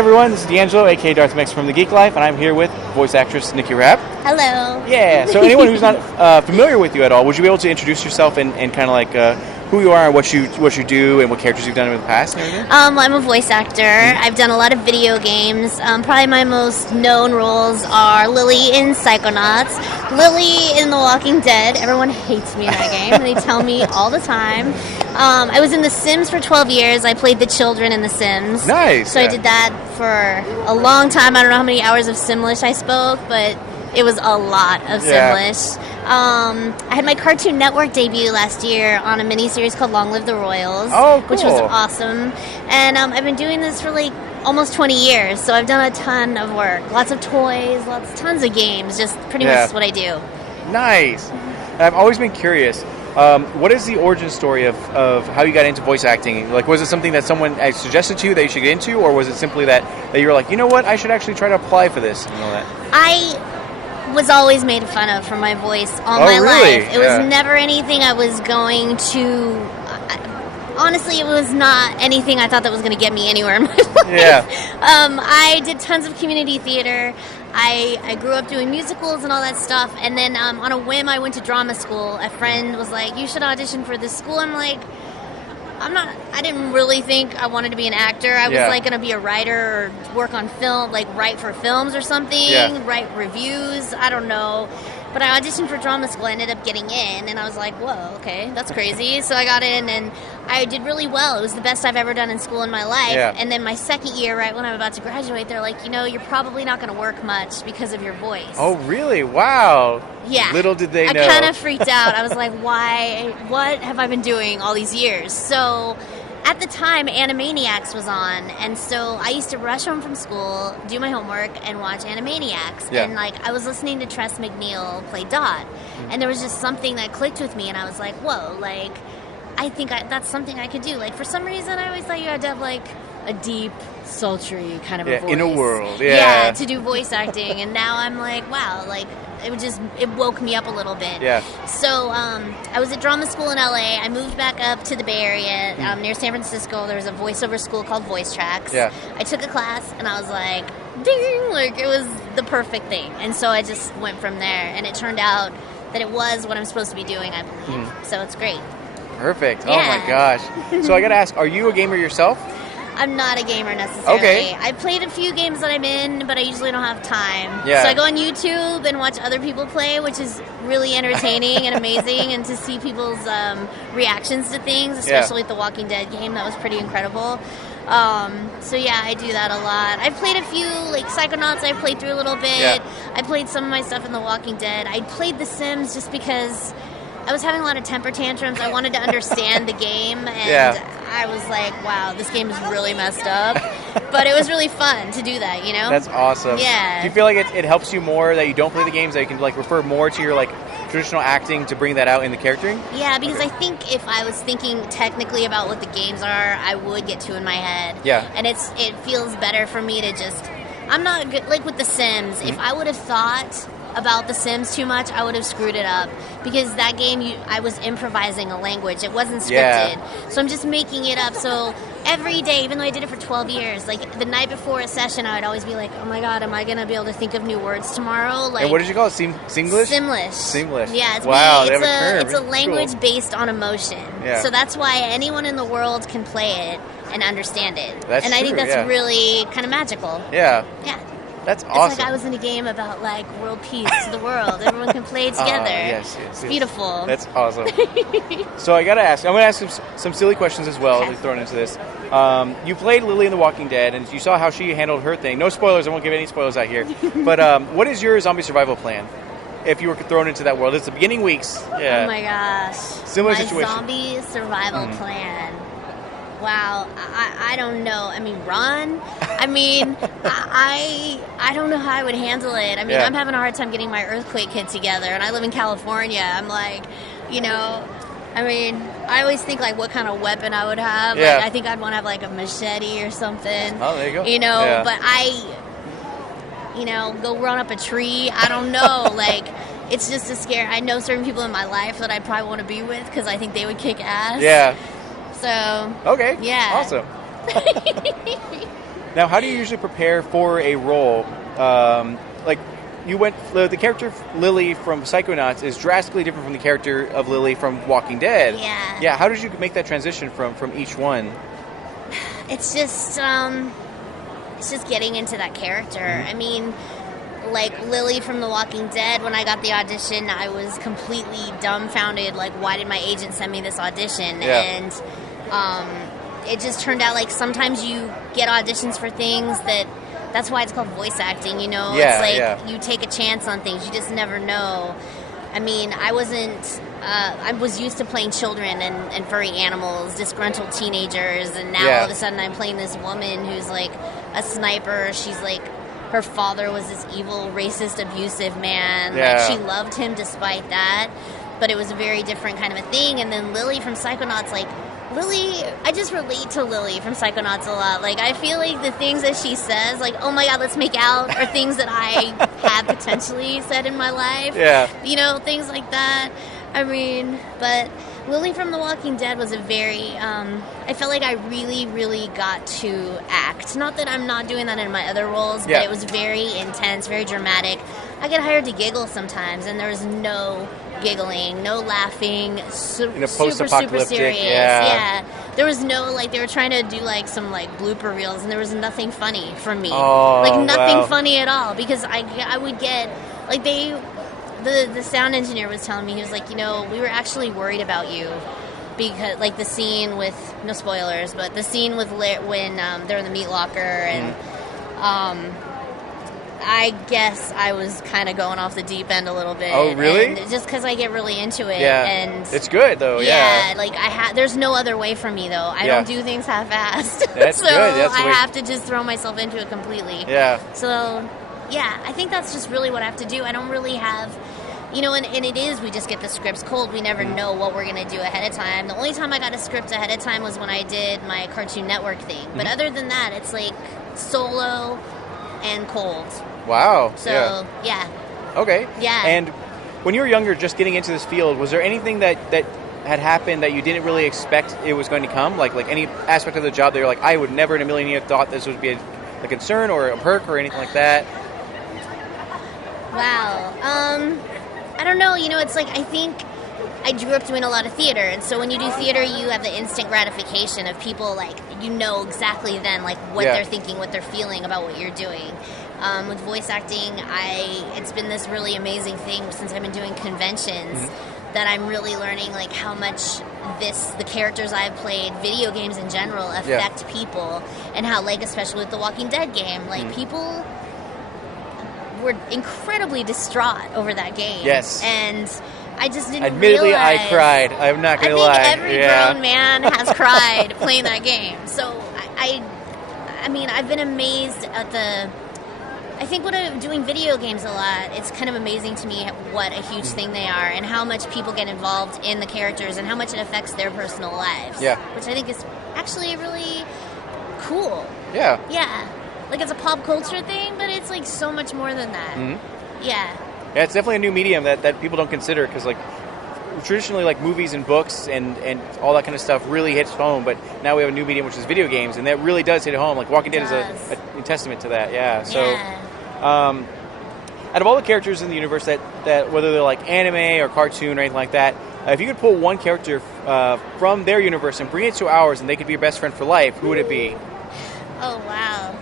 everyone, this is D'Angelo, aka Darth Mix from The Geek Life, and I'm here with voice actress Nikki Rapp. Hello. Yeah, so anyone who's not familiar with you at all, would you be able to introduce yourself and kind of like who you are and what you do and what characters you've done in the past and everything? I'm a voice actor. I've done a lot of video games. Probably my most known roles are Lily in Psychonauts, Lily in The Walking Dead. Everyone hates me in that game, and they tell me all the time. I was in The Sims for 12 years. I played the children in The Sims. Nice. So I did that for a long time. I don't know how many hours of Simlish I spoke, but it was a lot of Simlish. I had my Cartoon Network debut last year on a miniseries called Long Live the Royals, which was awesome. And I've been doing this for like almost 20 years, so I've done a ton of work. Lots of toys, tons of games, just pretty much what I do. Nice. And I've always been curious. What is the origin story of how you got into voice acting? Like, was it something that someone suggested to you that you should get into, or was it simply that you were like, you know what, I should actually try to apply for this and all that? I was always made fun of for my voice all my life. It was never anything I was going to... Honestly, it was not anything I thought that was going to get me anywhere in my life. Yeah. I did tons of community theater. I grew up doing musicals and all that stuff. And then on a whim, I went to drama school. A friend was like, you should audition for this school. I'm like, I didn't really think I wanted to be an actor. I was like going to be a writer or work on film, like write for films or something, write reviews. I don't know. But I auditioned for drama school. I ended up getting in, and I was like, whoa, okay, that's crazy. So I got in, and I did really well. It was the best I've ever done in school in my life. Yeah. And then my second year, right when I'm about to graduate, they're like, you're probably not going to work much because of your voice. Oh, really? Wow. Yeah. Little did they know. I kind of freaked out. I was like, why? What have I been doing all these years? So at the time, Animaniacs was on, and so I used to rush home from school, do my homework, and watch Animaniacs. Yeah. And I was listening to Tress MacNeille play Dot, and there was just something that clicked with me, and I was like, whoa, I think that's something I could do. For some reason, I always thought you had to have a deep, sultry kind of a voice. In a world, Yeah, to do voice acting, and now I'm like, wow, it woke me up a little bit. Yeah. So I was at drama school in LA. I moved back up to the Bay Area near San Francisco. There was a voiceover school called Voice Tracks. Yeah. I took a class and I was like, ding, it was the perfect thing. And so I just went from there, and it turned out that it was what I'm supposed to be doing, I believe. So it's great. Perfect. Yeah. Oh my gosh. So I got to ask, are you a gamer yourself? I'm not a gamer necessarily. Okay. I played a few games that I'm in, but I usually don't have time. Yeah. So I go on YouTube and watch other people play, which is really entertaining and amazing, and to see people's reactions to things, especially with the Walking Dead game, that was pretty incredible. So yeah, I do that a lot. I've played a few, Psychonauts I played through a little bit. Yeah. I played some of my stuff in The Walking Dead. I played The Sims just because I was having a lot of temper tantrums. I wanted to understand the game, and I was like, wow, this game is really messed up. But it was really fun to do that, That's awesome. Yeah. Do you feel like it helps you more that you don't play the games, that you can refer more to your traditional acting to bring that out in the charactering? Yeah, because I think if I was thinking technically about what the games are, I would get too in my head. Yeah. And it feels better for me to just... I'm not good... with The Sims, if I would have thought about The Sims too much, I would have screwed it up, because that game I was improvising a language. It wasn't scripted. So I'm just making it up. So every day, even though I did it for 12 years, the night before a session, I would always be like, oh my god, am I going to be able to think of new words tomorrow? And what did you call it? Simlish? Simlish. Yeah, it's a language based on emotion. Yeah. So that's why anyone in the world can play it and understand it. That's and I think true, that's really kind of magical. Yeah. Yeah. That's awesome. It's like I was in a game about world peace to the world. Everyone can play together. Yes. It's beautiful. That's awesome. So I gotta ask. I'm gonna ask some silly questions as well. Okay. Thrown into this. You played Lily in The Walking Dead, and you saw how she handled her thing. No spoilers. I won't give any spoilers out here. But what is your zombie survival plan if you were thrown into that world? It's the beginning weeks. Yeah. Oh my gosh. Similar situation. My zombie survival plan. Wow, I don't know. I mean, run? I mean, I don't know how I would handle it. I mean, I'm having a hard time getting my earthquake kit together, and I live in California. I'm like, I mean, I always think what kind of weapon I would have. Yeah. I think I'd want to have a machete or something. Oh, there you go. But go run up a tree. I don't know. It's just a scare. I know certain people in my life that I'd probably want to be with because I think they would kick ass. Yeah. So. Okay. Yeah. Awesome. Now, how do you usually prepare for a role? Like, the character Lily from Psychonauts is drastically different from the character of Lily from Walking Dead. Yeah. Yeah. How did you make that transition from each one? It's just getting into that character. I mean, like Lily from The Walking Dead, when I got the audition, I was completely dumbfounded. Like, why did my agent send me this audition? Yeah. And it just turned out like sometimes you get auditions for things that's why it's called voice acting, you know? Yeah, it's like you take a chance on things. You just never know. I mean, I was used to playing children and furry animals, disgruntled teenagers, and now all of a sudden I'm playing this woman who's like a sniper. She's like, her father was this evil, racist, abusive man. Yeah. Like, she loved him despite that, but it was a very different kind of a thing. And then Lily from Psychonauts, like, Lily, I just relate to Lily from Psychonauts a lot. Like, I feel like the things that she says, like, oh my god, let's make out, are things that I have potentially said in my life. Yeah. You know, things like that. I mean, but Lily from The Walking Dead was a very, I felt like I really, really got to act. Not that I'm not doing that in my other roles, but it was very intense, very dramatic. I get hired to giggle sometimes, and there was no giggling, no laughing, super serious. Yeah. There was no, like, they were trying to do, like, some, like, blooper reels, and there was nothing funny from me. Oh, like, nothing wow. funny at all, because I would get, like, the sound engineer was telling me, he was like, you know, we were actually worried about you, because, like, the scene with, no spoilers, but the scene with when they're in the meat locker, and, I guess I was kind of going off the deep end a little bit. Oh, really? And just because I get really into it. Yeah. And it's good, though, yeah. Like, there's no other way for me, though. I don't do things half-assed. That's so good. That's I have to just throw myself into it completely. Yeah. So, yeah, I think that's just really what I have to do. I don't really have... You know, and it is, we just get the scripts cold. We never know what we're going to do ahead of time. The only time I got a script ahead of time was when I did my Cartoon Network thing. But other than that, it's like solo and cold. Wow. So, yeah. Okay. Yeah. And when you were younger, just getting into this field, was there anything that had happened that you didn't really expect it was going to come? Like any aspect of the job that you're like, I would never in a million years thought this would be a concern or a perk or anything like that? Wow. I don't know. You know, it's like, I think I grew up doing a lot of theater, and so when you do theater, you have the instant gratification of people, like, you know exactly then, like, what they're thinking, what they're feeling about what you're doing. With voice acting, it's been this really amazing thing since I've been doing conventions that I'm really learning, like, how much the characters I've played, video games in general, affect people, and how, like, especially with the Walking Dead game, like, people were incredibly distraught over that game. Yes. And I just didn't Admittedly, realize... I cried. I'm not going to lie. I think every grown man has cried playing that game. So, I mean, I've been amazed at I think when I'm doing video games a lot, it's kind of amazing to me what a huge thing they are and how much people get involved in the characters and how much it affects their personal lives. Yeah. Which I think is actually really cool. Yeah. Yeah. Like, it's a pop culture thing, but it's, like, so much more than that. Yeah. Yeah, it's definitely a new medium that people don't consider because, like, traditionally, like, movies and books and all that kind of stuff really hits home, but now we have a new medium, which is video games, and that really does hit home. Like, Walking Dead is a testament to that, yeah. So, out of all the characters in the universe that whether they're, like, anime or cartoon or anything like that, if you could pull one character from their universe and bring it to ours and they could be your best friend for life, who would it be? Oh, wow.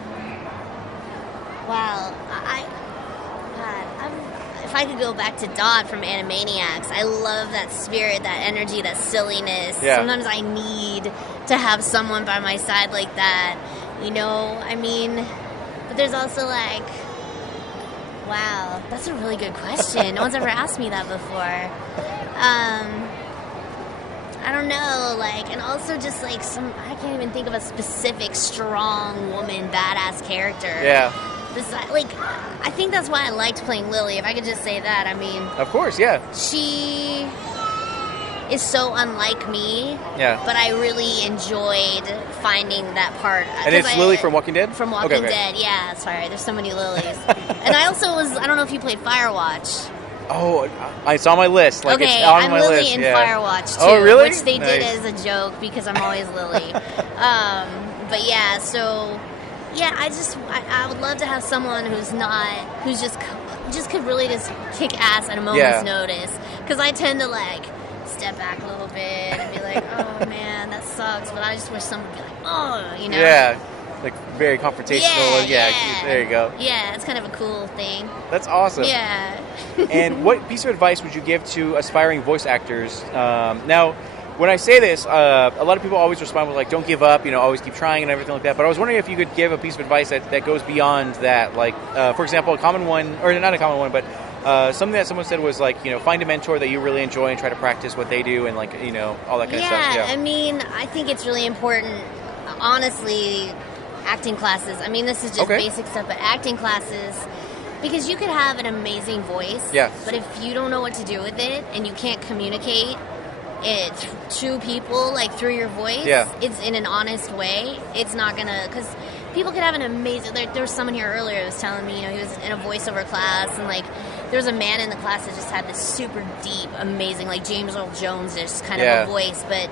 Wow. If I could go back to Dot from Animaniacs, I love that spirit, that energy, that silliness. Yeah. Sometimes I need to have someone by my side like that. You know, I mean, but there's also like, wow, that's a really good question. No one's ever asked me that before. I don't know, like, and also just like I can't even think of a specific strong woman, badass character. Yeah. Like, I think that's why I liked playing Lily, if I could just say that. I mean... Of course, yeah. She is so unlike me. Yeah. But I really enjoyed finding that part. And it's Lily from Walking Dead? From Walking Dead, yeah. Sorry, there's so many Lilies. And I also I don't know if you played Firewatch. Oh, it's on my list. Like, okay, it's on I'm my Lily list. in Oh, Firewatch, too. really? Which they Nice. did as a joke, because I'm always Lily. But yeah, so... yeah, I would love to have someone who's just could really just kick ass at a moment's notice. Because I tend to like step back a little bit and be like, oh man, that sucks. But I just wish someone would be like, oh, you know. Yeah. Like very confrontational. Yeah, there you go. Yeah, it's kind of a cool thing. That's awesome. Yeah. And what piece of advice would you give to aspiring voice actors? Now, when I say this, a lot of people always respond with like, don't give up, always keep trying and everything like that. But I was wondering if you could give a piece of advice that goes beyond that. Like, for example, a common one, or not a common one, but something that someone said was like, find a mentor that you really enjoy and try to practice what they do and like, all that kind of stuff. Yeah, I mean, I think it's really important, honestly, acting classes. I mean, this is just basic stuff, but acting classes, because you could have an amazing voice, but if you don't know what to do with it and you can't communicate it to people, like through your voice, it's in an honest way, it's not gonna, because people could have an amazing, there was someone here earlier who was telling me, he was in a voiceover class, and like, there was a man in the class that just had this super deep, amazing, like James Earl Jones, just kind of a voice, but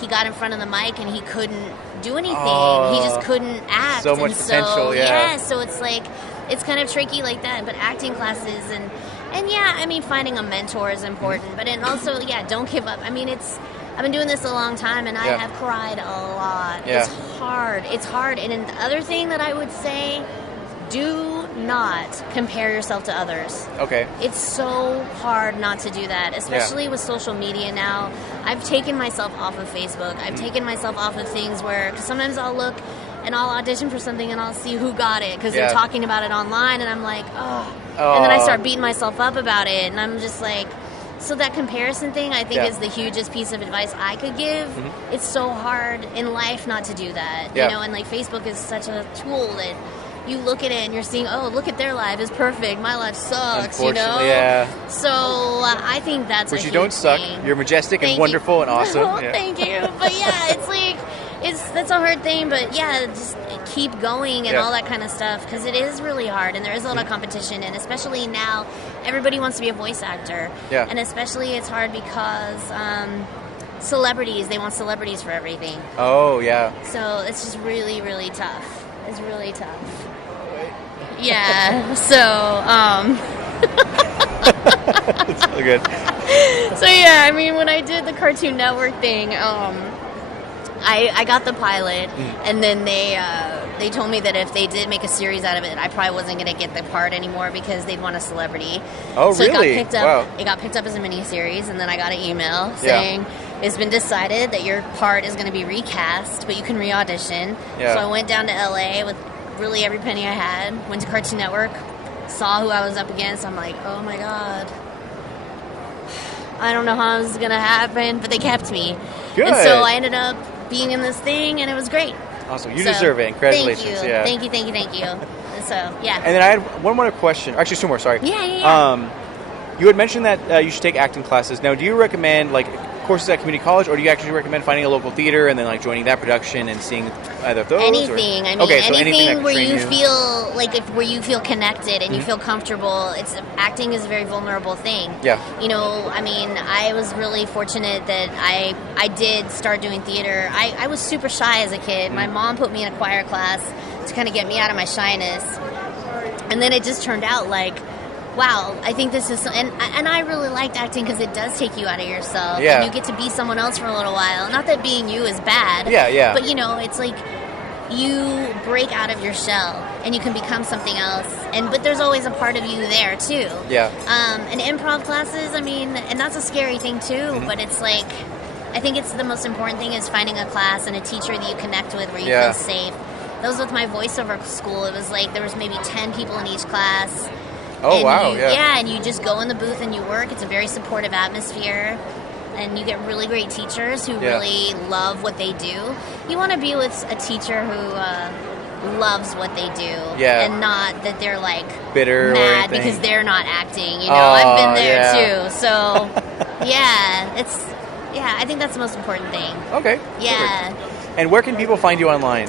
he got in front of the mic and he couldn't do anything. He just couldn't act. So much potential, so it's like, it's kind of tricky like that, but acting classes and yeah, I mean, finding a mentor is important, but and also, don't give up. I mean, I've been doing this a long time and I have cried a lot. It's hard. And then the other thing that I would say, do not compare yourself to others. Okay. It's so hard not to do that, especially with social media now. I've taken myself off of Facebook. I've taken myself off of things where, because sometimes I'll look and I'll audition for something and I'll see who got it because they're talking about it online and I'm like, oh. And then I start beating myself up about it and I'm just like, so that comparison thing I think is the hugest piece of advice I could give. It's so hard in life not to do that, and like Facebook is such a tool that you look at it and you're seeing, oh, look at their life is perfect, my life sucks, So I think that's which you don't suck. Thing. You're majestic and wonderful and awesome. Thank you. But it's like that's a hard thing. But just keep going and all that kind of stuff because it is really hard and there is a lot of competition and especially now everybody wants to be a voice actor. And especially it's hard because celebrities, they want celebrities for everything. Oh yeah. So it's just really, really tough. It's really tough. Yeah, so, It's so good. So, I mean, when I did the Cartoon Network thing, I got the pilot, and then they told me that if they did make a series out of it, I probably wasn't going to get the part anymore because they'd want a celebrity. Oh, so really? It got picked up. Wow. It got picked up as a miniseries, and then I got an email saying, it's been decided that your part is going to be recast, but you can re-audition. So I went down to LA with really every penny I had, went to Cartoon Network, saw who I was up against. I'm like, oh my God. I don't know how this is going to happen, but they kept me. Good. And so I ended up being in this thing, and it was great. Awesome. You deserve it. Congratulations. Thank you. So, And then I had one more question. Actually, two more, sorry. Yeah. You had mentioned that you should take acting classes. Now, do you recommend, like, courses at community college, or do you actually recommend finding a local theater and then like joining that production and seeing either of those? Anything. I mean, anything where you feel like where you feel connected and you feel comfortable. Acting is a very vulnerable thing. Yeah. I mean, I was really fortunate that I did start doing theater. I was super shy as a kid. My mom put me in a choir class to kind of get me out of my shyness, and then it just turned out like, wow, I think this is... And I really liked acting because it does take you out of yourself. Yeah. And you get to be someone else for a little while. Not that being you is bad. Yeah. But, it's like you break out of your shell and you can become something else. But there's always a part of you there, too. Yeah. And improv classes, I mean... And that's a scary thing, too. But it's like... I think it's the most important thing is finding a class and a teacher that you connect with where you feel safe. That was with my voiceover school. It was like there was maybe 10 people in each class. Oh, wow, and you just go in the booth and you work. It's a very supportive atmosphere, and you get really great teachers who really love what they do. You want to be with a teacher who loves what they do, and not that they're, like, bitter mad because they're not acting. I've been there, too. So, I think that's the most important thing. Okay. Yeah. Perfect. And where can people find you online?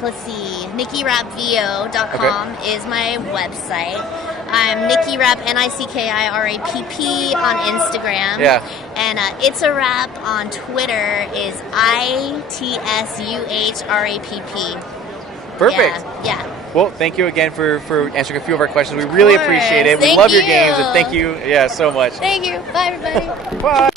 Let's see, NikkiRappVO.com is my website. I'm Nikki Rapp, Nickirapp on Instagram. Yeah. And It's a Rap on Twitter is ITSUHRAPP. Perfect. Yeah. Well, thank you again for answering a few of our questions. We really appreciate it. We Thank love your you. games, and thank you, so much. Thank you. Bye, everybody. Bye.